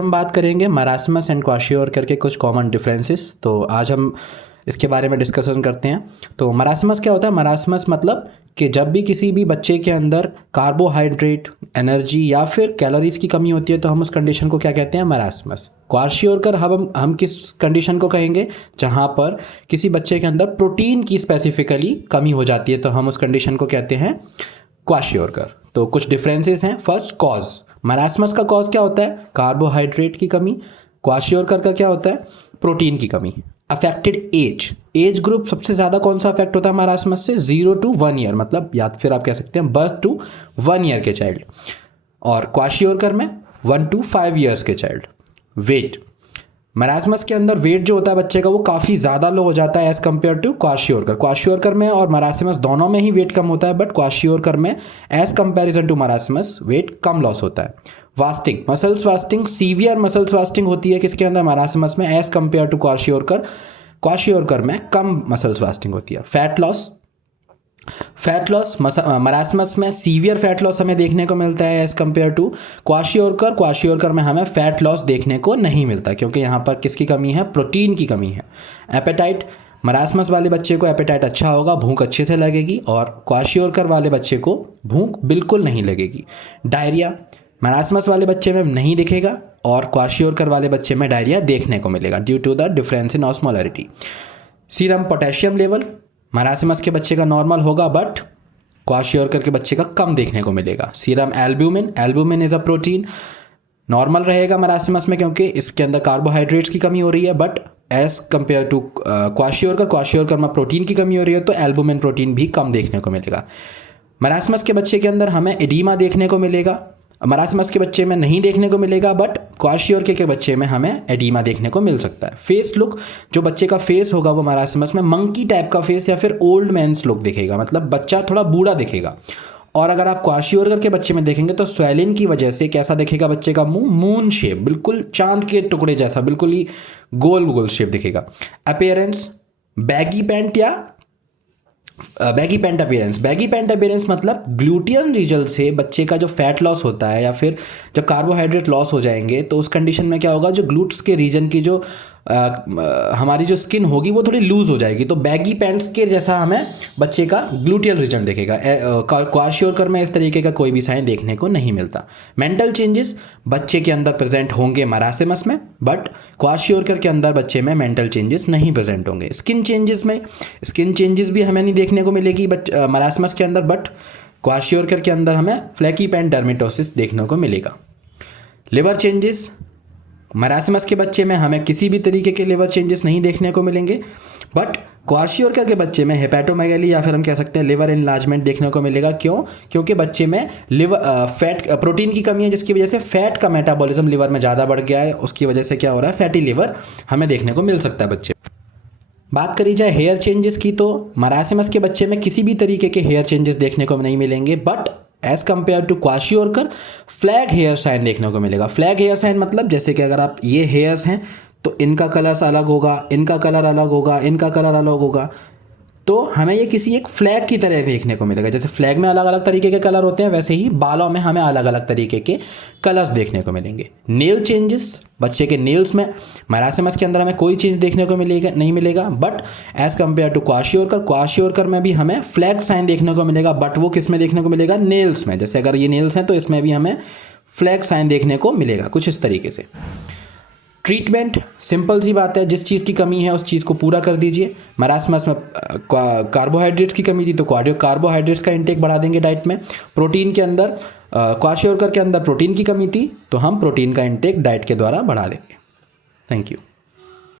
हम बात करेंगे मरासमस एंड क्वाशियोरकर के कुछ कॉमन डिफरेंसेस। तो आज हम इसके बारे में डिस्कशन करते हैं। तो मरासमस क्या होता है? मरासमस मतलब कि जब भी किसी भी बच्चे के अंदर कार्बोहाइड्रेट, एनर्जी या फिर कैलोरीज की कमी होती है तो हम उस कंडीशन को क्या कहते हैं? मरासमस। क्वाशियोरकर हम किस कंडीशन को कहेंगे? जहाँ पर किसी बच्चे के अंदर प्रोटीन की स्पेसिफिकली कमी हो जाती है तो हम उस कंडीशन को कहते हैं क्वाशियोरकर। तो कुछ डिफरेंसेस हैं। First, cause. मरासमस का कॉज क्या होता है? कार्बोहाइड्रेट की कमी। क्वाशियोरकर का क्या होता है? प्रोटीन की कमी। अफेक्टेड एज ग्रुप सबसे ज़्यादा कौन सा अफेक्ट होता है मरासमस से? 0 to 1 ईयर, मतलब या फिर आप कह सकते हैं बर्थ टू 1 ईयर के चाइल्ड। और क्वाशियोरकर में 1 to 5 ईयर्स के चाइल्ड। वेट, मरासमस के अंदर वेट जो होता है बच्चे का वो काफ़ी ज़्यादा लो हो जाता है as compare to kwashiorkor. Kwashiorkor में और मरासमस दोनों में ही वेट कम होता है, बट क्वाशियोरकर में as comparison to marasmus weight कम लॉस होता है। Wasting, muscles wasting, severe muscles wasting होती है किसके अंदर? मरासमस में as compare to kwashiorkor. Kwashiorkor में कम मसल्स वास्टिंग होती है। फैट लॉस मरासमस में सीवियर फैट लॉस हमें देखने को मिलता है एज़ कम्पेयर टू क्वाशियोरकर में हमें फैट लॉस देखने को नहीं मिलता, क्योंकि यहाँ पर किसकी कमी है? प्रोटीन की कमी है। एपेटाइट, मरासमस वाले बच्चे को एपेटाइट अच्छा होगा, भूख अच्छे से लगेगी, और क्वाशियोरकर वाले बच्चे को भूख बिल्कुल नहीं लगेगी। डायरिया, मरासमस वाले बच्चे में नहीं दिखेगा और क्वाशियोरकर वाले बच्चे में डायरिया देखने को मिलेगा due to the difference in osmolarity. Serum potassium level, marasmus के बच्चे का नॉर्मल होगा, बट क्वाशियोरकर के बच्चे का कम देखने को मिलेगा। Serum albumin is a protein, normal रहेगा मरासमस में क्योंकि इसके अंदर कार्बोहाइड्रेट्स की कमी हो रही है, but as compare to kwashiorkor में प्रोटीन की कमी हो रही है तो एल्ब्यूमिन प्रोटीन भी कम देखने को मिलेगा। मरासमस के बच्चे के अंदर हमें एडीमा देखने को मिलेगा, मरासमस के बच्चे में नहीं देखने को मिलेगा, बट क्वाशियोरकर के बच्चे में हमें एडीमा देखने को मिल सकता है। फेस लुक, जो बच्चे का फेस होगा वो मरासमस में मंकी टाइप का फेस या फिर ओल्ड मैन्स लुक दिखेगा, मतलब बच्चा थोड़ा बूढ़ा दिखेगा। और अगर आप क्वाशियोरकर के बच्चे में देखेंगे तो स्वेलिन की वजह से कैसा दिखेगा बच्चे का मुंह? मून शेप, बिल्कुल चांद के टुकड़े जैसा, बिल्कुल ही गोल गोल शेप दिखेगा। अपीयरेंस, बैगी पैंट अपीयरेंस मतलब ग्लूटियन रीजन से बच्चे का जो फैट लॉस होता है या फिर जब कार्बोहाइड्रेट लॉस हो जाएंगे तो उस कंडीशन में क्या होगा? जो ग्लूट्स के रीजन की जो हमारी जो स्किन होगी वो थोड़ी लूज हो जाएगी, तो बैगी पैंट्स के जैसा हमें बच्चे का ग्लूटियल रीजन दिखेगा। क्वाशियोरकर में इस तरीके का कोई भी साइन देखने को नहीं मिलता। मेंटल चेंजेस बच्चे के अंदर प्रेजेंट होंगे मरासमस में, बट क्वाशियोरकर के अंदर बच्चे में मेंटल चेंजेस नहीं प्रेजेंट होंगे। स्किन चेंजेस भी हमें नहीं देखने को मिलेगी मरासमस के अंदर, बट क्वाशियोरकर के अंदर हमें फ्लैकी पैंट डर्मेटोसिस देखने को मिलेगा। लिवर चेंजेस, मरासमस के बच्चे में हमें किसी भी तरीके के लिवर चेंजेस नहीं देखने को मिलेंगे, बट क्वाशियोरकर के बच्चे में हेपेटोमेगाली या फिर हम कह सकते हैं लिवर एनलार्जमेंट देखने को मिलेगा। क्यों? क्योंकि बच्चे में प्रोटीन की कमी है, जिसकी वजह से फैट का मेटाबॉलिज्म लिवर में ज़्यादा बढ़ गया है, उसकी वजह से क्या हो रहा है? फैटी लिवर हमें देखने को मिल सकता है बच्चे। बात करी जाए हेयर चेंजेस की तो मरासमस के बच्चे में किसी भी तरीके के हेयर चेंजेस देखने को नहीं मिलेंगे, but as compare to kwashiorkor flag hair sign देखने को मिलेगा। फ्लैग हेयर साइन मतलब जैसे कि अगर आप ये हेयर्स हैं तो इनका कलर अलग होगा, इनका कलर अलग होगा, इनका कलर अलग होगा, तो हमें ये किसी एक फ्लैग की तरह देखने को मिलेगा। जैसे फ्लैग में अलग अलग तरीके के कलर होते हैं, वैसे ही बालों में हमें अलग अलग तरीके के कलर्स देखने को मिलेंगे। नेल चेंजेस, बच्चे के नेल्स में मरासमस के अंदर हमें कोई चेंज देखने को नहीं मिलेगा, but as compare to kwashiorkor में भी हमें फ्लैग साइन देखने को मिलेगा, बट वो किस में देखने को मिलेगा? नेल्स में। जैसे अगर ये नेल्स हैं तो इसमें भी हमें फ्लैग साइन देखने को मिलेगा, कुछ इस तरीके से। ट्रीटमेंट सिंपल सी बात है, जिस चीज़ की कमी है उस चीज़ को पूरा कर दीजिए। मरासमस में कार्बोहाइड्रेट्स की कमी थी तो कार्बोहाइड्रेट्स का इंटेक बढ़ा देंगे डाइट में। प्रोटीन के अंदर क्वाशियोरकर के अंदर प्रोटीन की कमी थी तो हम प्रोटीन का इंटेक डाइट के द्वारा बढ़ा देंगे। Thank you.